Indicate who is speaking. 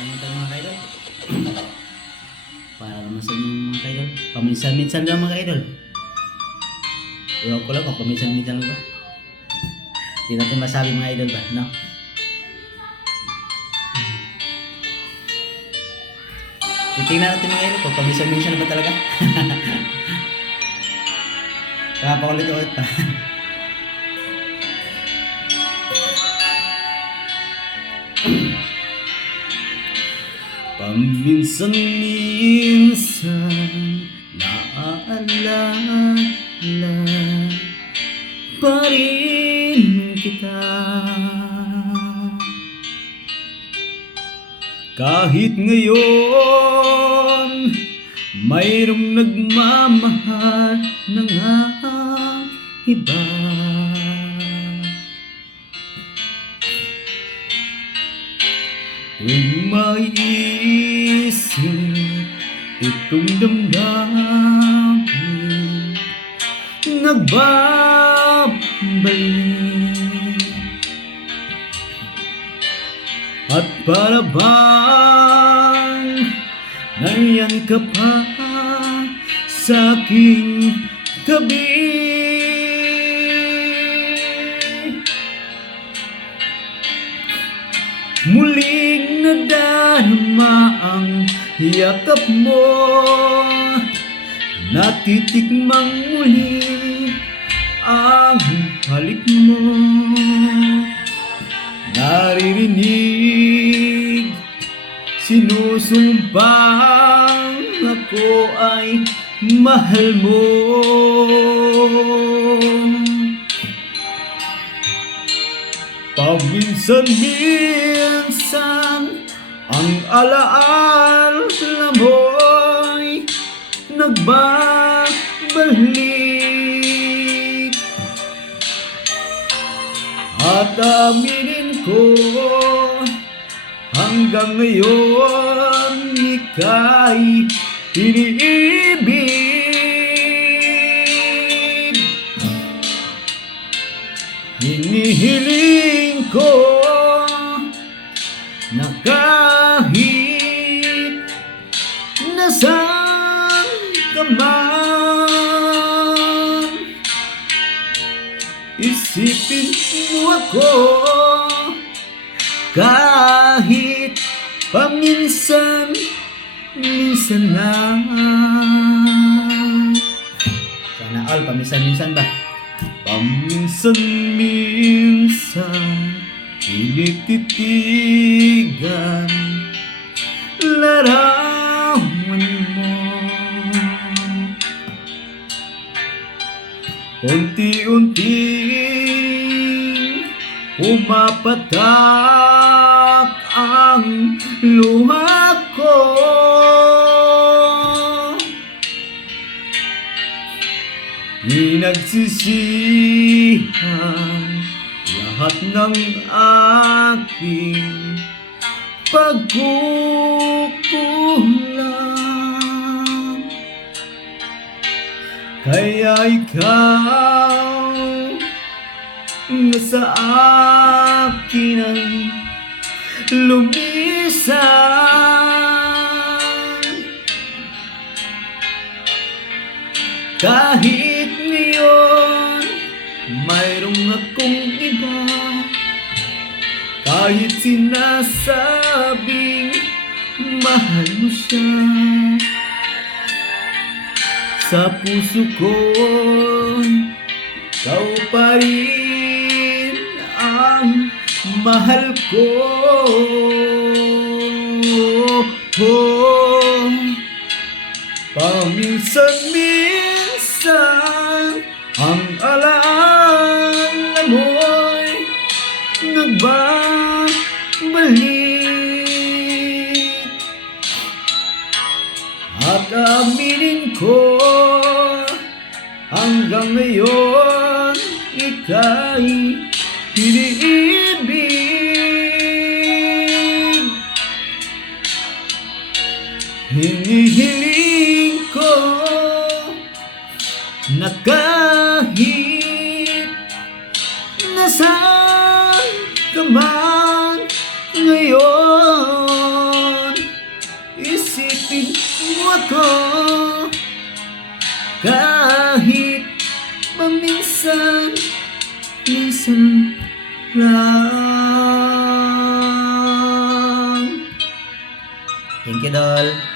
Speaker 1: naman tayo mga kaidol. Para naman sa inyo mga kaidol. Paminsan-minsan lang mga kaidol. Iwan ko lang kung paminsan-minsan lang ba. Hindi natin masabi mga idol ba, no? Titingnan natin mga idol kung paminsan-minsan ba talaga. Kaya pa ulit-ulit pa. Paminsan-minsan naaalala pa rin kita. Kahit ngayon mayroong nagmamahal ng iba Tuwing maiisip itong damdamin Nagbabalik At para bang Nariyan ka pa sa aking tabi Muling nadarama ang yakap mo. Natitikmang muli ang halik mo. Naririnig Sinusumpang ako ay mahal mo Paminsan-minsan ang alaala mo'y nagbabalik At aminin ko hanggang ngayon ika'y iniibig na kahit nasaan ka man Isipin mo ako. Kahit paminsan, minsan lang. Sana all, paminsan-minsan ba? Paminsan-minsan Tinititigan Larawan mo. Unti-unting Pumapatak ang luha ko. Pinagsisihan lahat ng aking pagkukulang. Kaya ikaw na sa akin ay lumisan Kahit ngayon mayroong akong iba. Kahit sinasabing mahal mo siya. Sa puso ko ikaw pa rin ang mahal ko. Oh. Paminsan-minsan hanggang ngayon ika'y iniibig Hinihiling ko na kahit nasaan ka paminsan minsan lang Thank you, doll.